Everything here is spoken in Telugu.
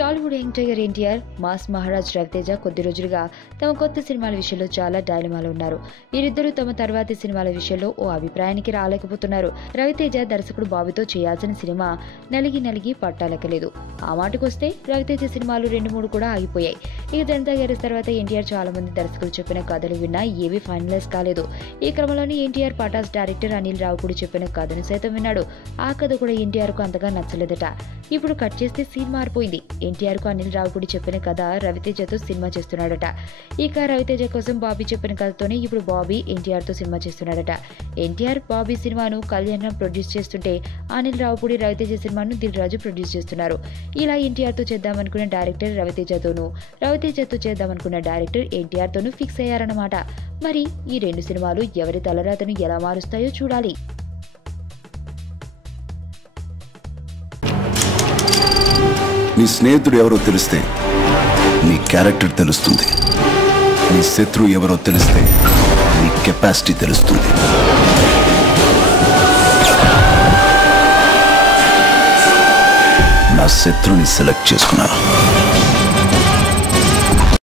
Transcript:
Tollywood young tiger NTR, mass Maharaj Ravi Teja కొద్ది రోజులుగా తమ కొత్త సినిమాల విషయంలో చాలా డైలమాలో ఉన్నారు. వీరిద్దరూ తమ తర్వాతి సినిమాల విషయంలో ఓ అభిప్రాయానికి రాలేకపోతున్నారు. రవితేజ దర్శకుడు బాబీతో చేయాల్సిన సినిమా నలిగి పట్టాలెక్కలేదు. ఆ మాటకొస్తే రవితేజ సినిమాలు 2-3 కూడా ఆగిపోయాయి. ఇక జనతా గ్యారేజ్ తర్వాత ఎన్టీఆర్ చాలా మంది దర్శకులు చెప్పిన కథలు విన్నా ఏవీ ఫైనలైజ్ కాలేదు. ఈ క్రమంలోనే ఎన్టీఆర్ పటాస్ డైరెక్టర్ అనిల్ రావిపూడి చెప్పిన కథను సైతం విన్నాడు. ఆ కథ కూడా ఎన్టీఆర్ కు అంతగా నచ్చలేదట. ఇప్పుడు కట్ చేస్తే సీన్ మారిపోయింది. ఎన్టీఆర్ కు అనిల్ రావిపూడి చెప్పిన కథ రవితేజతో సినిమా చేస్తున్నాడట. ఇక రవితేజ కోసం బాబీ చెప్పిన కథతోనే ఇప్పుడు బాబీ ఎన్టీఆర్ తో సినిమా చేస్తున్నాడట. ఎన్టీఆర్ బాబీ సినిమాను కళ్యాణ్ ప్రొడ్యూస్ చేస్తుంటే అనిల్ రావిపూడి రవితేజ సినిమాను దిల్ రాజు ప్రొడ్యూస్ చేస్తున్నారు. ఇలా ఎన్టీఆర్ తో చేద్దామనుకున్న డైరెక్టర్ రవితేజతో చేద్దామనుకున్న డైరెక్టర్ ఎన్టీఆర్ తోనూ ఫిక్స్ అయ్యారన్నమాట. మరి ఈ 2 సినిమాలు ఎవరి తలరాతను ఎలా మారుస్తాయో చూడాలి. నీ స్నేహితుడు ఎవరో తెలిస్తే నీ క్యారెక్టర్ తెలుస్తుంది. నీ శత్రువు ఎవరో తెలిస్తే నీ కెపాసిటీ తెలుస్తుంది. నా శత్రువుని సెలెక్ట్ చేసుకున్నాను.